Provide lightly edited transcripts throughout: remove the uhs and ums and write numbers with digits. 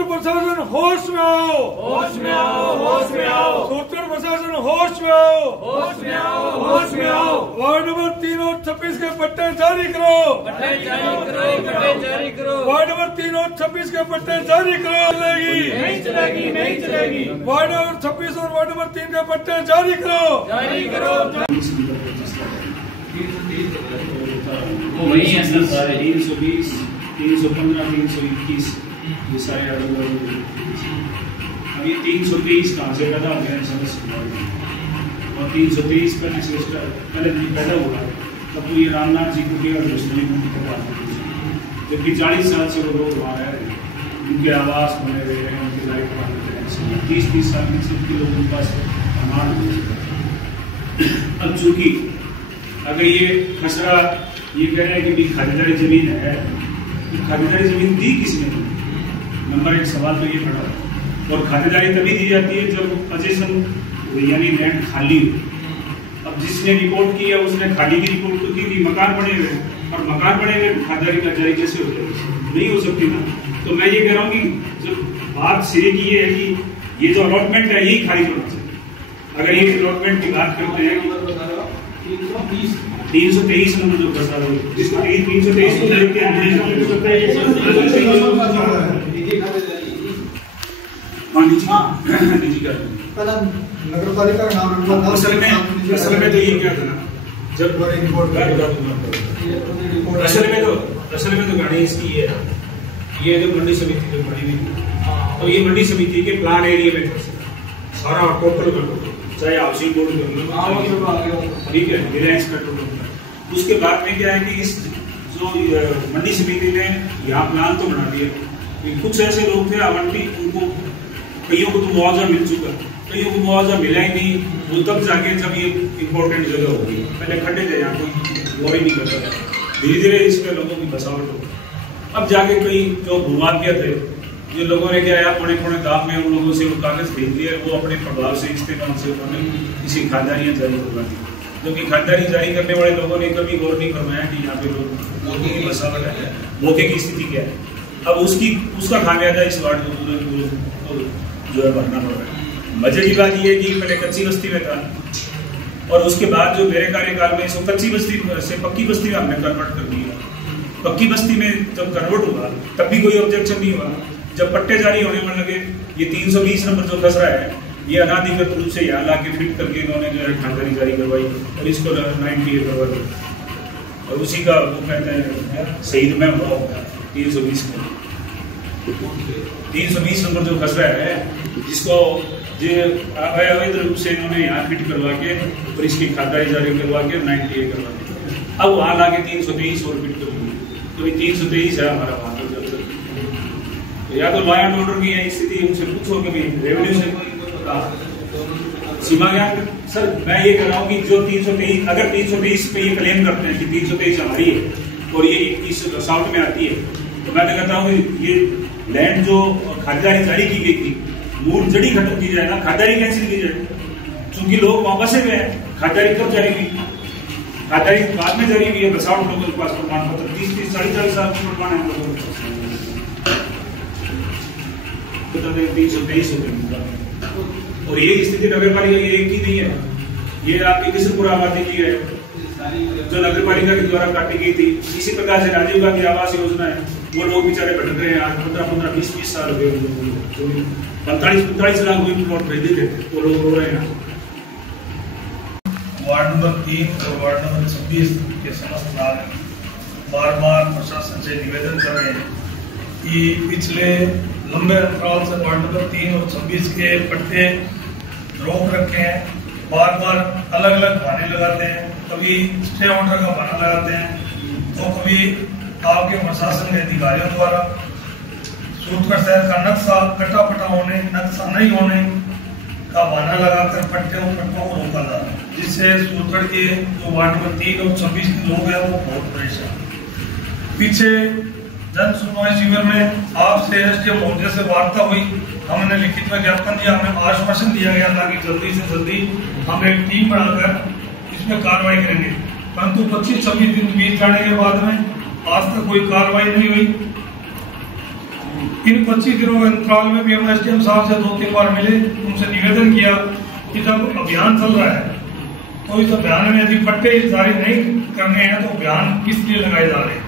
सूत्र प्रशासन होश में आओ, होश में आओ, होश में आओ। सूत्र प्रशासन होश में आओ, होश में आओ, होश में आओ। वार्ड नंबर 3 और 26 के पट्टे जारी करो, पट्टे जारी करो, पट्टे जारी करो। वार्ड नंबर 3 और 26 के पट्टे जारी करो। नहीं चलेगी, नहीं चलेगी। वार्ड नंबर 26 और वार्ड नंबर 3 के पट्टे जारी करो, जारी करो। वो वही है सर, सारे 320, 315, 321 ये सारे अलग अलग। अब ये 323 कहाँ से पैदा हो गया समझ, और 323 पहले पैदा हुआ तब तो ये रामनाथ जी को और दूसरे जबकि 40 साल से वो लोग वहाँ रह रहे हैं, उनके आवास बने हुए हैं, उनकी लाइफ बने 30 साल में सबके लोग उनके पास अमान हो चुका। अब चूंकि अगर ये खसरा ये कह रहे हैं कि खातिरदारी जमीन है, तो खातिरदारी जमीन दी किसने? नंबर 1 सवाल तो ये खड़ा है। और खातिरदारी तभी दी जाती है जब पोजीशन यानी लैंड खाली हो। अब जिसने रिपोर्ट की है उसने खाली की रिपोर्ट तो की थी, मकान बने हुए, और मकान बने हुए खातिरदारी का जारी कैसे हो जाए? नहीं हो सकती ना। तो मैं ये कह रहा हूँ कि जब बात सिरे की ये है कि ये जो अलॉटमेंट है यही खारिज होना चाहिए। अगर ये अलॉटमेंट की बात करते हैं 323 नंबर जो फंसा है जिसको 323 को देखते हैं निजी का नगर पालिका का नाम असल में तो ये क्या था ना, जब असल में तो गणेश की ये जो मंडी समिति जो बनी हुई, तो ये मंडी समिति के प्लान एरिया में सारा टोटल चाहे हाउसिंग बोर्ड ठीक है, रिलायंस पेट्रोल। उसके बाद में क्या है कि इस जो मंडी समिति ने यहाँ प्लान तो बना दिया, कुछ ऐसे लोग थे आवंटी, उनको कईयों को तो मुआवजा मिल चुका, कईयों को मुआवजा मिला ही नहीं। वो तब जाके जब ये इम्पोर्टेंट जगह होगी, पहले खड्डे थे यहाँ कोई गौर ही नहीं करता, धीरे धीरे इसमें लोगों की बसावट हो। अब जाके कई जो भूमाफिया थे, जो लोगों ने क्या है पौने पौने दाम में उन लोगों से वो कागज खरीद लिए, वो अपने प्रभाव से इस्तेमाल से उन्होंने किसी खातिरदारियां जारी करवा दी। क्योंकि खातिरदारी जारी करने वाले लोगों ने कभी गौर नहीं फरमाया कि यहाँ पे लोग मौके की बसावट है, मौके की स्थिति क्या है। अब उसका खामियाजा इस वार्ड को पूरे जो है भरना पड़ रहा है। मजे की बात यह है कि पहले कच्ची बस्ती में था, और उसके बाद जो मेरे कार्यकाल में इसको कच्ची बस्ती से पक्की बस्ती में हमने कन्वर्ट कर दिया। पक्की बस्ती में जब कन्वर्ट हुआ तब भी कोई ऑब्जेक्शन नहीं हुआ। जब पट्टे जारी होने में लगे, ये 320 नंबर जो खसरा है ये अनाधिकृत रूप से यहाँ ला के फिट करके इन्होंने जो है खातिरदारी जारी करवाई और इसको 90 करवा दिया। और उसी का वो कहते हैं शहीद में हुआ 320 नंबर जो खसरा है, जिसको जो अवैध रूप से इन्होंने यहाँ फिट करवा के और इसकी खातिरदारी जारी करवा के 90 करवा दिया। अब वहाँ ला के 323 और फिट कर दी, तो 323 है हमारा वहाँ पर। तो या तो लॉ एंड ऑर्डर की है स्थिति, उनसे पूछो कि रेवेन्यू से सीमा ज्ञान। सर मैं ये कह रहा हूँ कि जो 323 अगर 323 पे ये क्लेम करते हैं कि 323 हमारी है और ये इस साउथ में आती है, तो मैं कहता हूँ ये लैंड जो खातिरदारी जारी की गई थी मूल जड़ी खत्म की जाए ना, खातिरदारी कैंसिल की जाए। चूंकि लोग वापस से गए, खातिरदारी कब जारी हुई? खातिरदारी बाद में जारी हुई है। बसावट लोगों के पास प्रमाण पत्र 30-30 40-40 साल के प्रमाण है लोगों के पास। 323 और ये स्थिति नगर पालिका की एक ही नहीं है, ये आपकी किशनपुर आबादी की है जो नगर पालिका के द्वारा काटी गई थी। इसी प्रकार से राजीव गांधी आवास योजना है, वो लोग बेचारे भटक रहे हैं। आज 15-15, 20-20 साल हो गए, 45-45 लाख रुपए प्लॉट खरीदे थे, वो लोग रो रहे हैं। वार्ड नंबर 3 और वार्ड नंबर 26 के समस्त नागरिक बार बार प्रशासन से निवेदन कर रहे हैं कि पिछले लंबे अंतराल से वार्ड नंबर 3 और 26 के पट्टे रोक रखे हैं। बार बार अलग अलग बहाने लगाते हैं, कभी स्टे ऑर्डर का बहाना लगाते हैं, तो कभी आपके प्रशासन के अधिकारियों द्वारा सूत्रगढ़ शहर का नक्शा कटा पटा होने, नक्शा नहीं होने का बहाना लगाकर पट्टों को रोका जा रहा है, जिससे सूत्रगढ़ के जो वार्ड नंबर 3 और 26 के लोग हैं वो बहुत परेशान। पीछे जन सुनवाई शिविर में आपसे एसडीएम महोदय से वार्ता हुई, हमने लिखित में ज्ञापन दिया, हमें आश्वासन दिया गया था कि जल्दी से जल्दी हम एक टीम बनाकर इसमें कार्रवाई करेंगे, परंतु 25-26 दिन बीत जाने के बाद में आज तक कोई कार्रवाई नहीं हुई। इन 25 दिनों के अंतराल में भी हमने एसडीएम साहब से 2-3 बार मिले, उनसे निवेदन किया कि जब अभियान चल रहा है तो इस अभियान में यदि पट्टे जारी नहीं करने हैं तो अभियान किस लिए लगाए जा रहे हैं।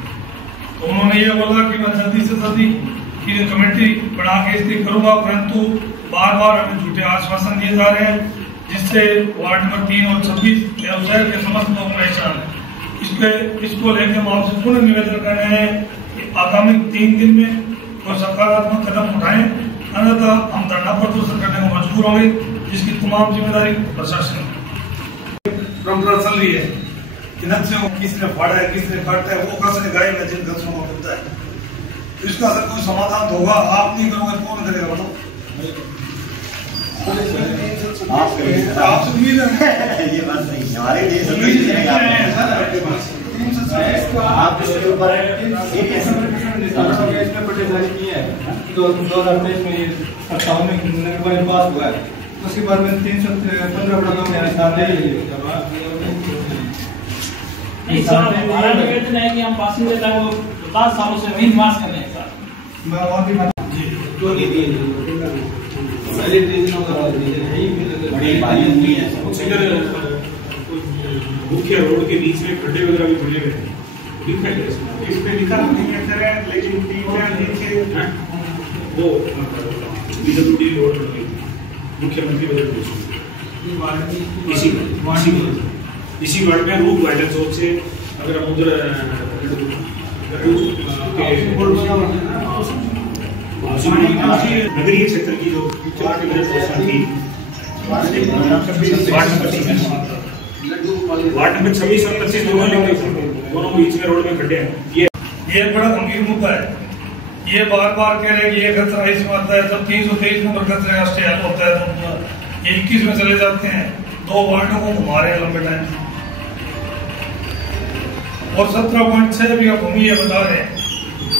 तो उन्होंने ये बोला कि मैं जल्दी से जल्दी की कमेटी बना के इसकी करूंगा, परंतु बार बार हमें झूठे आश्वासन दिए जा रहे हैं, जिससे वार्ड नंबर 3 और 26 व्यवसाय के समस्त लोग परेशान है। इसको लेकर हम आपसे पुनः निवेदन कर रहे हैं कि आगामी 3 दिन में कोई सकारात्मक कदम उठाएं, अन्यथा हम धरना प्रदर्शन करने को मजबूर होंगे, जिसकी तमाम जिम्मेदारी प्रशासन परंपरा चल रही है कि नक्शे को किसने फाड़ा है, किसने काटा है, वो कसने गाएगा जिन कसों को मिलता है। तो इसका अगर कोई समाधान होगा, आप नहीं करोगे कौन करेगा बताओ? आपसे उम्मीद है ये बात नहीं है, हमारे लिए आप इसके ऊपर इसमें पट्टे जारी किए हैं। 2023 में ये 57 में नगर पास हुआ है, उसके बाद में 315 पट्टों में सामने नहीं सर, हमारा निवेदन है कि हम पासिंग देता है वो 10 सालों से वही निवास कर रहे हैं सर। मैं और भी बड़ी भारी हुई है। मुख्य रोड के बीच में खड्डे वगैरह भी खुले हुए हैं, इसमें लिखा नहीं है लेकिन वो पीडब्ल्यूडी रोड मुख्यमंत्री बजट इसी वार्ड में रूप वाइडल चौक से अगर हम उधर नगरीय क्षेत्र की जो वार्ड नंबर 26 और 25 दोनों बीच में रोड में खड्डे हैं। ये बड़ा गंभीर मुद्दा है। ये बार बार कह रहे हैं कि ये खतरा इसमें आता है, जब 323 नंबर खतरे राष्ट्रीय हल होता है तो 21 में चले जाते हैं। 2 वार्डों को घुमा रहे हैं लंबे टाइम और 17.6 बीघा भूमि ये बता रहे हैं।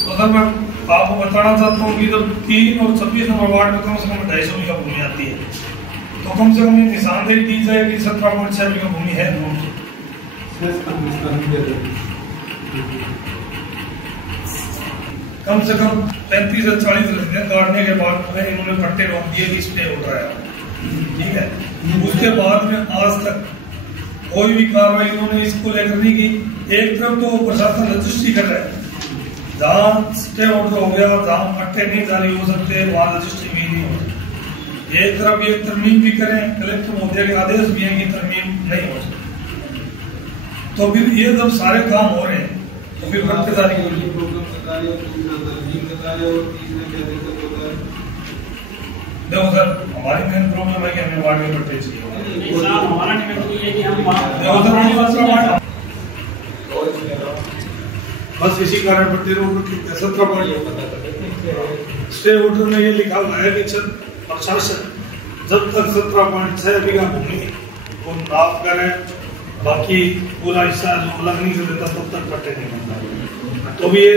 तो सर मैं आपको बताना चाहता हूँ कि जब 3 और 26 नंबर वार्ड में कम से कम 250 बीघा भूमि आती है, तो कम से कम ये निशानदेही दी जाए कि 17.6 बीघा भूमि है। कम से कम 35 से 40 रसीदें काटने के बाद में इन्होंने पट्टे रोक दिए कि स्टे हो रहा है, ठीक है। उसके बाद में आज तक कोई भी कार्रवाई इन्होंने इसको लेकर नहीं की। एक तरफ तो प्रशासन रजिस्ट्री कर रहा है, जहाँ स्टे ऑर्डर हो गया, जहाँ पट्टे नहीं जारी हो सकते वहाँ रजिस्ट्री भी नहीं हो सकती। एक तरफ ये तरमीम भी करें, कलेक्टर महोदय के आदेश भी हैं कि तरमीम नहीं हो सकती। तो फिर ये जब सारे काम हो रहे हैं तो फिर पट्टे जारी देखो सर, हमारी मेन प्रॉब्लम है कि हमें वार्ड में पट्टे चाहिए। हमारा निवेदन ये है कि हम बस इसी कारण पट्टे रोड 17 स्टे ऑर्डर में ये लिखा हुआ है कि प्रशासन जब तक 17.6 बीघा भूमि को नाप करें, बाकी पूरा हिस्सा जो अलग नहीं कर देता तब तक पट्टे नहीं बनता। तो भी ये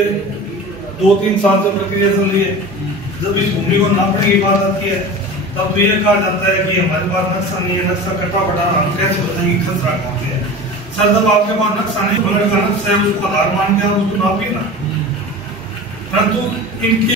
2-3 साल से प्रक्रिया चल रही है। जब इस भूमि को नापने की बात आती है तब तो ये कहा जाता है कि हमारे पास नक्शा नहीं है, नक्शा कटा फटा हम कैसे बताएंगे खसरा कहाँ पे है। सर जब आपके पास नक्शा नहीं, फ्लड का नक्शा है, उसको आधार मान के आप उसको नापिए ना। परंतु इनकी